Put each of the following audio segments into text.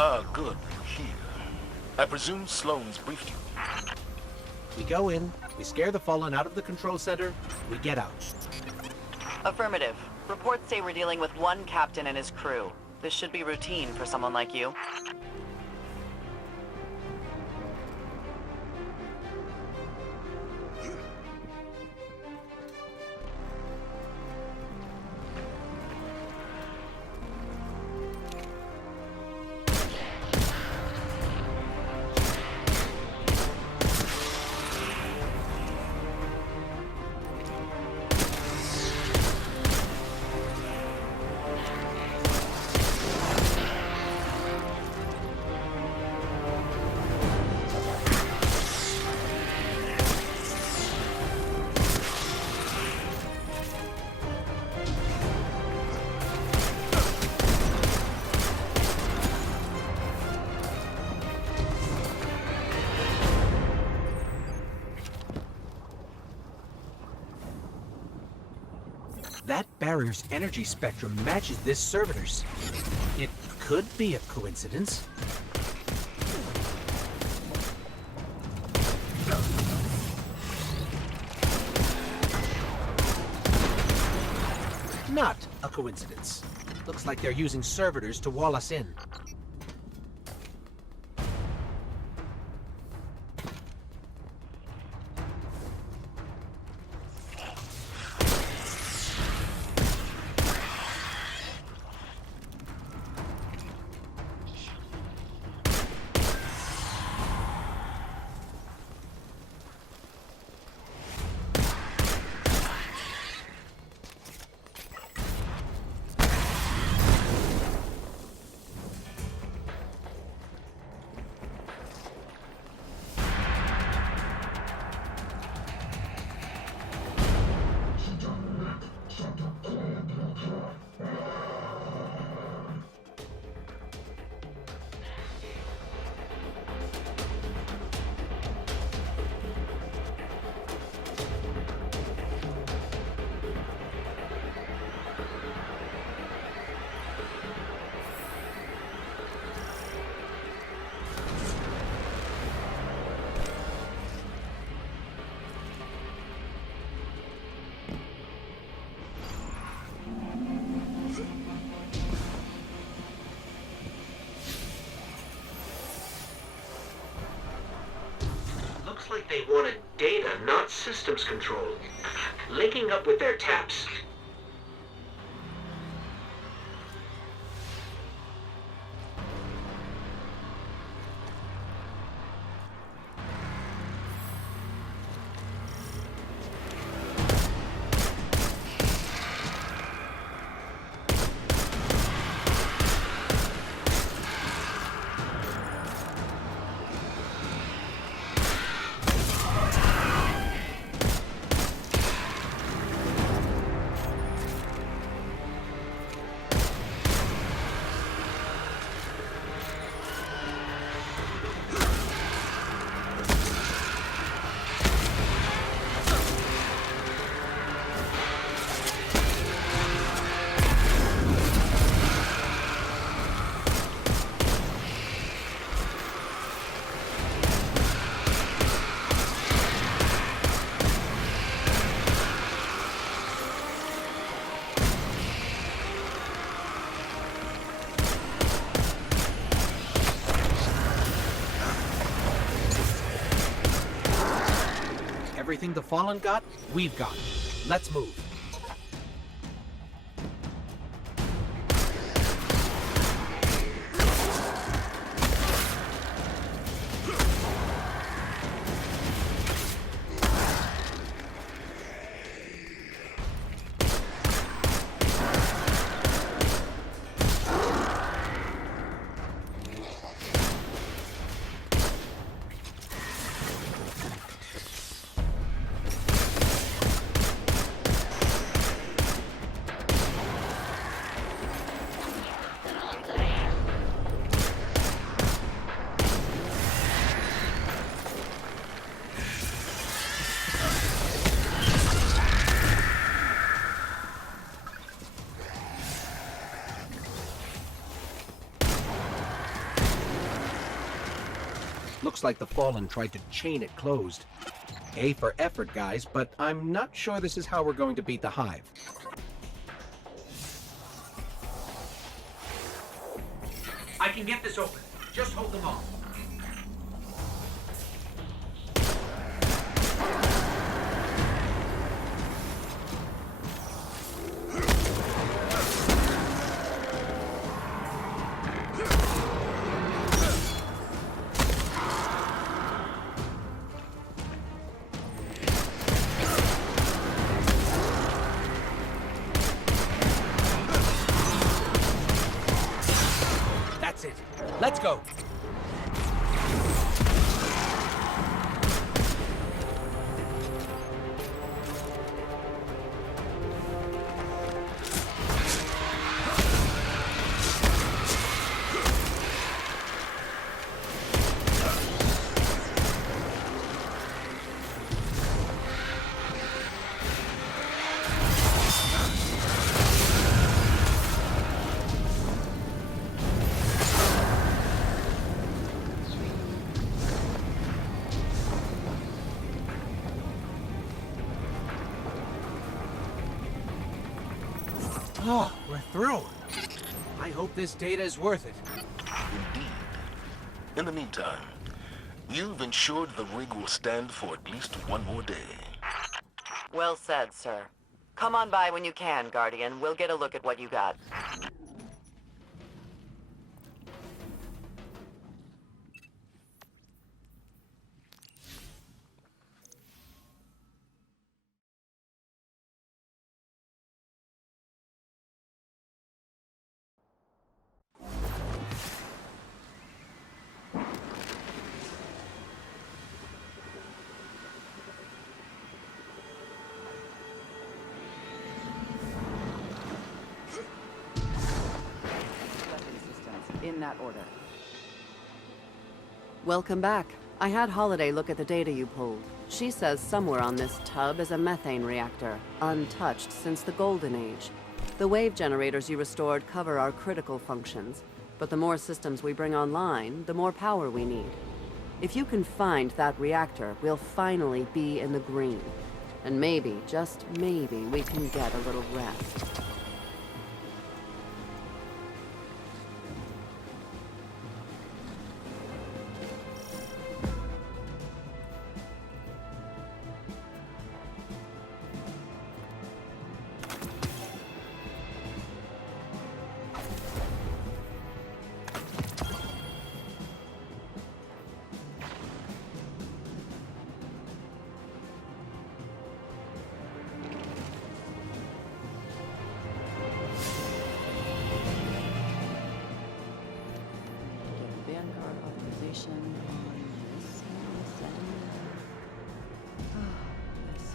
Ah, good. Here. I presume Sloane's briefed you. We go in, we scare the Fallen out of the control center, we get out. Affirmative. Reports say we're dealing with one captain and his crew. This should be routine for someone like you. That barrier's energy spectrum matches this servitor's. It could be a coincidence. Not a coincidence. Looks like they're using servitors to wall us in. Looks like they wanted data, not systems control. Linking up with their taps. Everything the Fallen got, we've got. Let's move. Looks like the Fallen tried to chain it closed. A for effort, guys, but I'm not sure this is how we're going to beat the Hive. I can get this open. Just hold them off. That's it. Let's go. Oh, we're through. I hope this data is worth it. Indeed. In the meantime, you've ensured the rig will stand for at least one more day. Well said, sir. Come on by when you can, Guardian. We'll get a look at what you got. In that order. Welcome back. I had Holiday look at the data you pulled. She says somewhere on this tub is a methane reactor, untouched since the Golden Age. The wave generators you restored cover our critical functions, but the more systems we bring online, the more power we need. If you can find that reactor, we'll finally be in the green. And maybe, just maybe, we can get a little rest. Authorization on this one. Yes.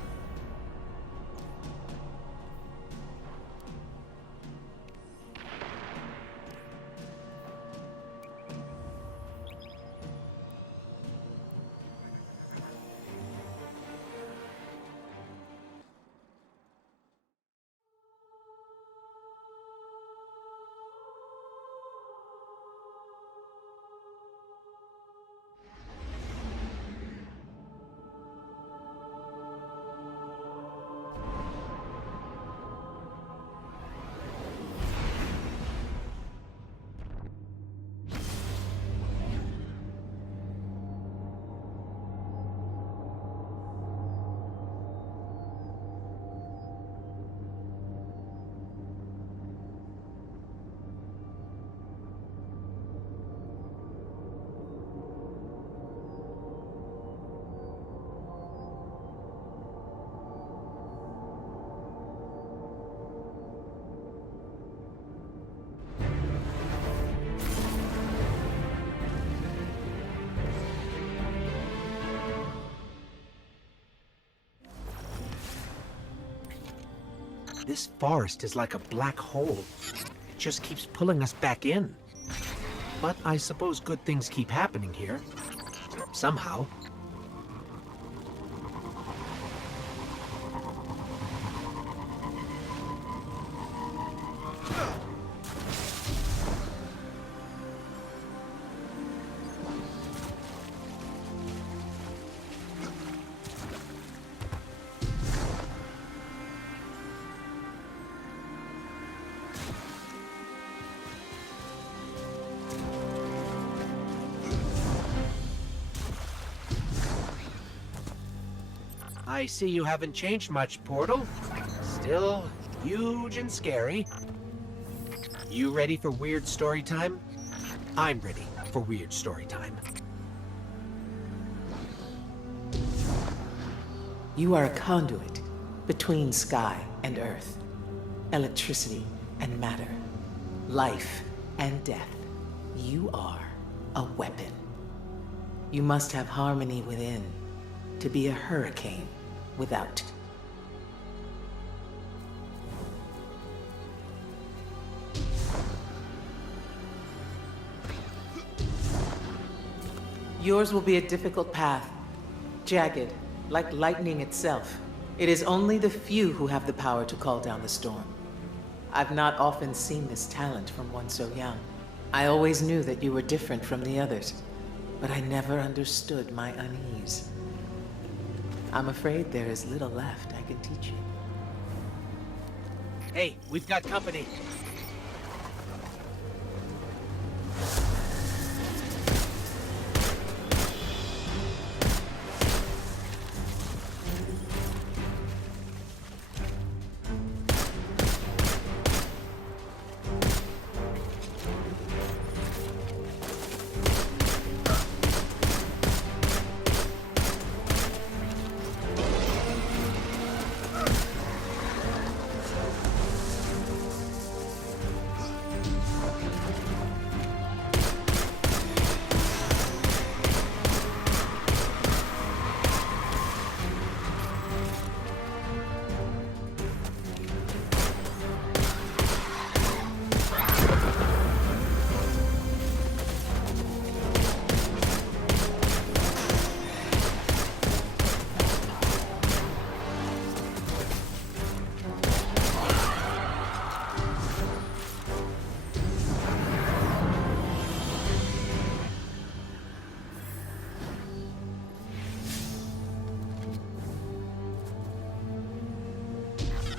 This forest is like a black hole. It just keeps pulling us back in. But I suppose good things keep happening here. Somehow. I see you haven't changed much, Portal. Still huge and scary. You ready for weird story time? I'm ready for weird story time. You are a conduit between sky and earth, electricity and matter, life and death. You are a weapon. You must have harmony within to be a hurricane without. Yours will be a difficult path, jagged, like lightning itself. It is only the few who have the power to call down the storm. I've not often seen this talent from one so young. I always knew that you were different from the others, but I never understood my unease. I'm afraid there is little left I can teach you. Hey, we've got company.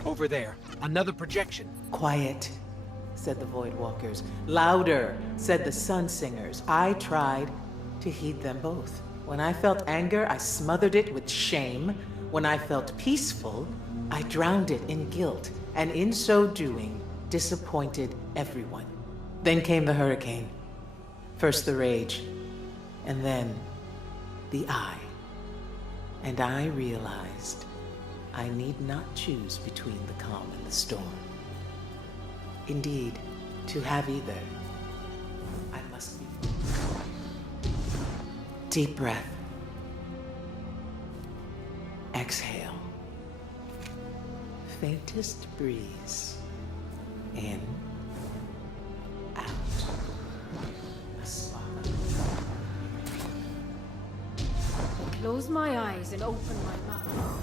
Over there, another projection. Quiet, said the Void Walkers. Louder, said the Sun Singers. I tried to heed them both. When I felt anger, I smothered it with shame. When I felt peaceful, I drowned it in guilt, and in so doing, disappointed everyone. Then came the hurricane. First the rage, and then the eye. And I realized I need not choose between the calm and the storm. Indeed, to have either, I must be. Deep breath. Exhale. Faintest breeze. In. Out. A spark. Close my eyes and open my mouth.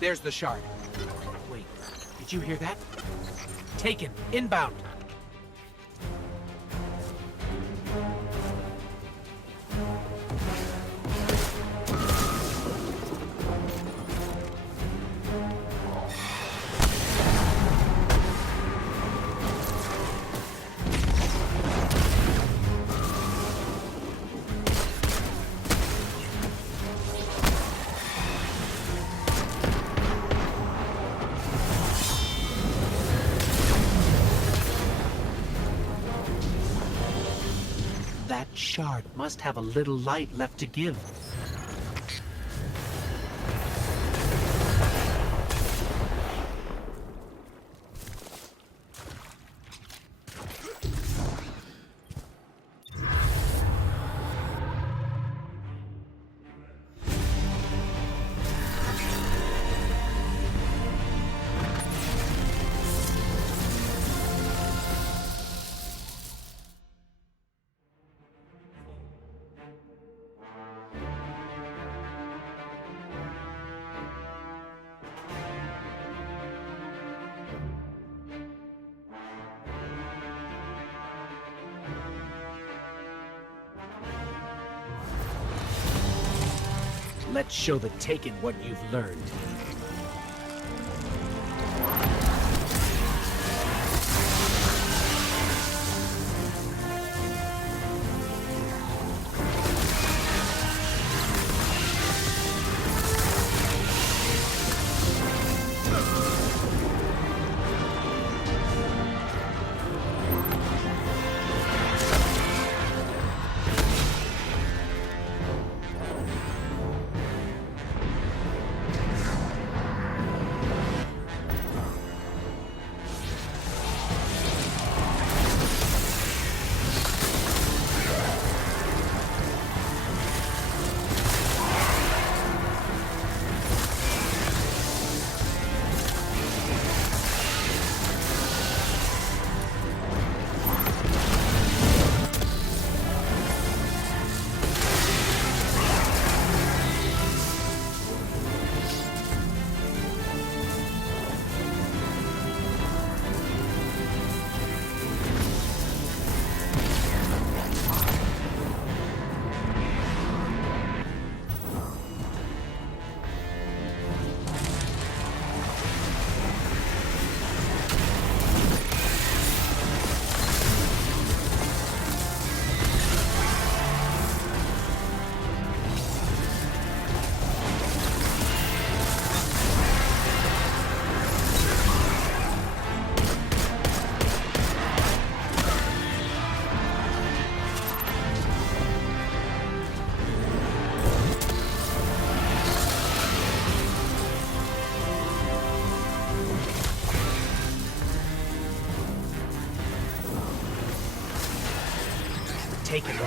There's the shard. Wait, did you hear that? Taken, inbound. That shard must have a little light left to give. Let's show the Taken what you've learned.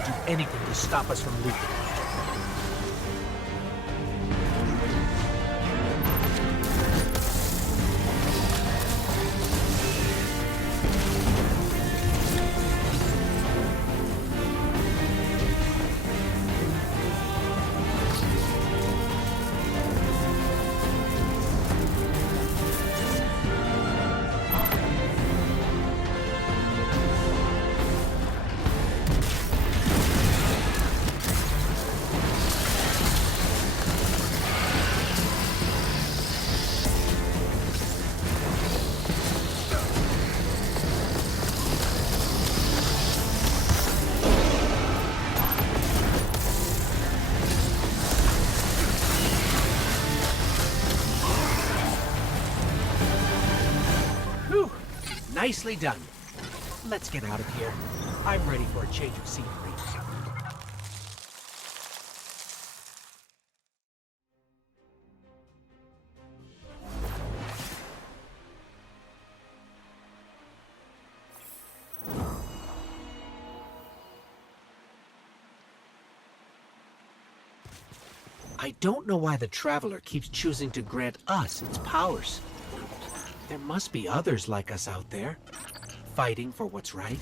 do anything to stop us from leaving. Nicely done. Let's get out of here. I'm ready for a change of scenery. I don't know why the Traveler keeps choosing to grant us its powers. There must be others like us out there, fighting for what's right.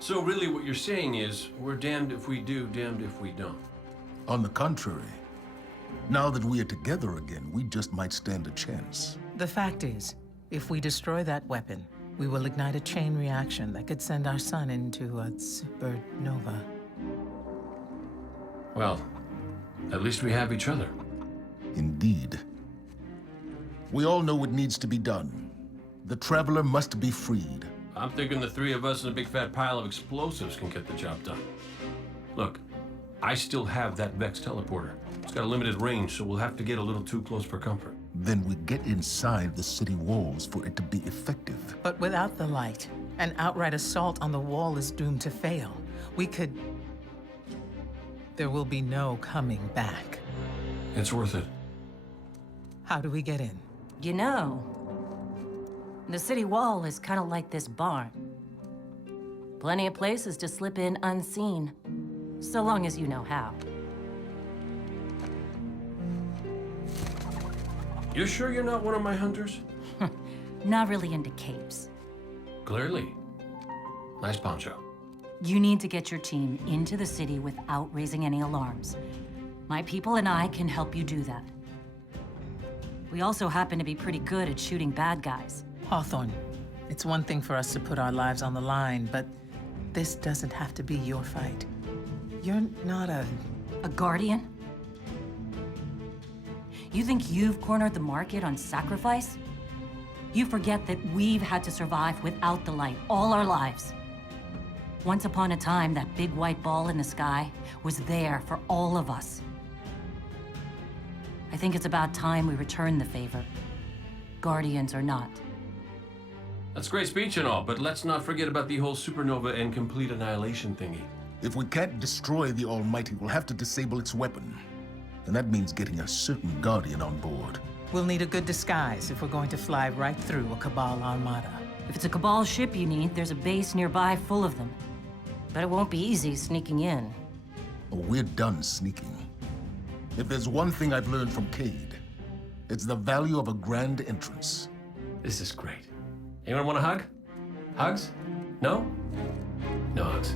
So really what you're saying is, we're damned if we do, damned if we don't. On the contrary, now that we are together again, we just might stand a chance. The fact is, if we destroy that weapon, we will ignite a chain reaction that could send our sun into a supernova. Well, at least we have each other. Indeed. We all know what needs to be done. The Traveler must be freed. I'm thinking the three of us and a big fat pile of explosives can get the job done. Look, I still have that Vex teleporter. It's got a limited range, so we'll have to get a little too close for comfort. Then we get inside the city walls for it to be effective. But without the light, an outright assault on the wall is doomed to fail. There will be no coming back. It's worth it. How do we get in? You know, the city wall is kind of like this barn. Plenty of places to slip in unseen, so long as you know how. You sure you're not one of my hunters? Not really into capes. Clearly. Nice poncho. You need to get your team into the city without raising any alarms. My people and I can help you do that. We also happen to be pretty good at shooting bad guys. Hawthorne, it's one thing for us to put our lives on the line, but this doesn't have to be your fight. You're not a... A guardian? You think you've cornered the market on sacrifice? You forget that we've had to survive without the light all our lives. Once upon a time, that big white ball in the sky was there for all of us. I think it's about time we return the favor, guardians or not. That's great speech and all, but let's not forget about the whole supernova and complete annihilation thingy. If we can't destroy the Almighty, we'll have to disable its weapon. And that means getting a certain Guardian on board. We'll need a good disguise if we're going to fly right through a Cabal armada. If it's a Cabal ship you need, there's a base nearby full of them. But it won't be easy sneaking in. Oh, we're done sneaking. If there's one thing I've learned from Cade, it's the value of a grand entrance. This is great. Anyone want a hug? Hugs? No? No hugs.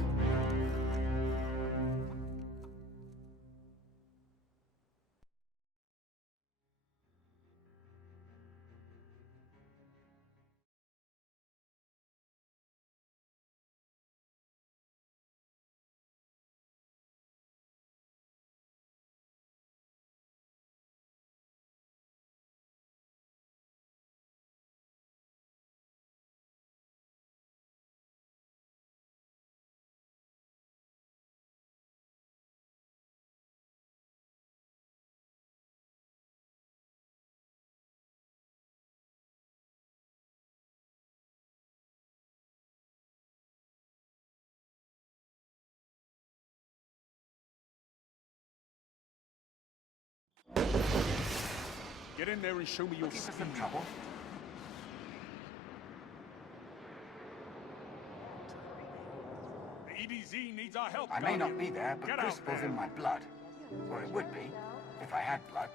Get in there and show me your speed. Some trouble? The EDZ needs our help. I may not be there, but Crucible's in my blood. Or it would be, if I had blood.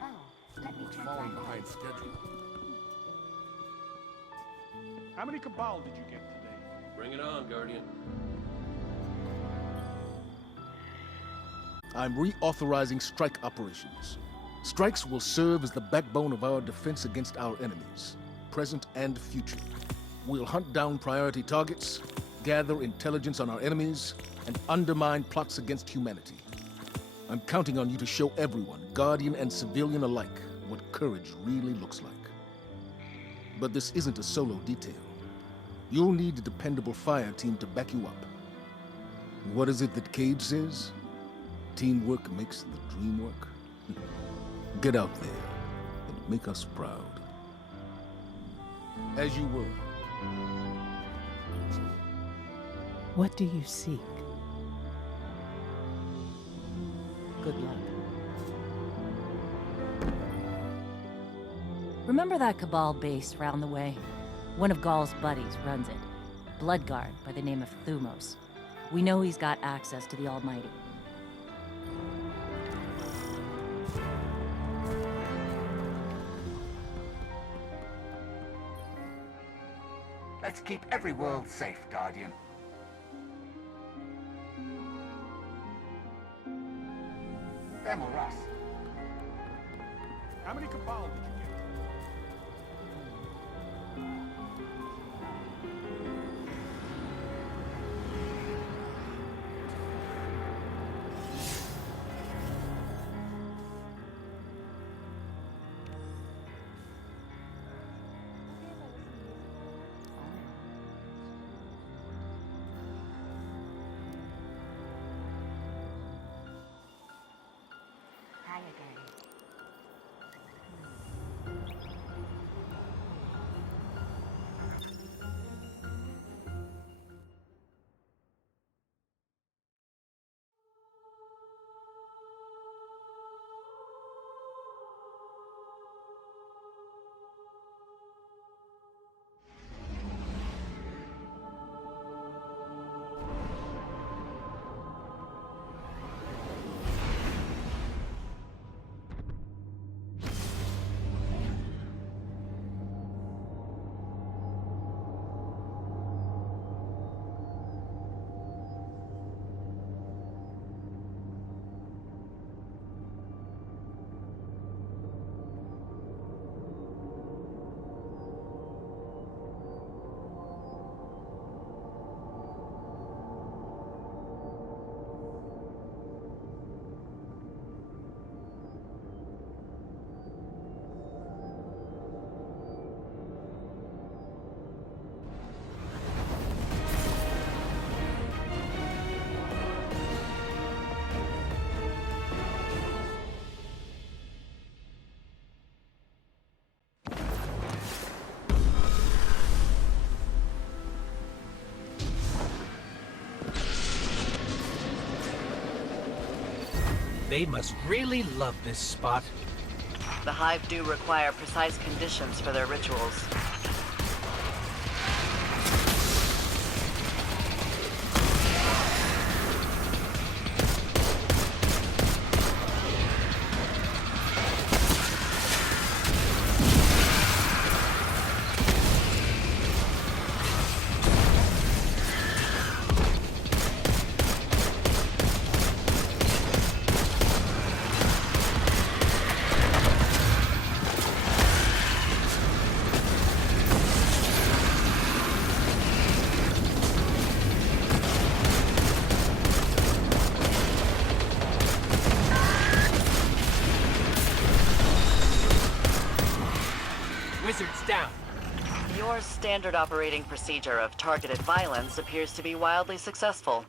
Oh, let me check. Falling behind schedule. How many Cabal did you get today? Bring it on, Guardian. I'm reauthorizing strike operations. Strikes will serve as the backbone of our defense against our enemies, present and future. We'll hunt down priority targets, gather intelligence on our enemies, and undermine plots against humanity. I'm counting on you to show everyone, Guardian and civilian alike, what courage really looks like. But this isn't a solo detail. You'll need a dependable fire team to back you up. What is it that Cade says? Teamwork makes the dream work. Get out there and make us proud. As you will. What do you seek? Good luck. Remember that Cabal base round the way? One of Gaul's buddies runs it. Bloodguard by the name of Thumos. We know he's got access to the Almighty. Let's keep every world safe, Guardian. Them or us? How many Cabal did you get? Hi again. They must really love this spot. The Hive do require precise conditions for their rituals. Wizard's down. Your standard operating procedure of targeted violence appears to be wildly successful.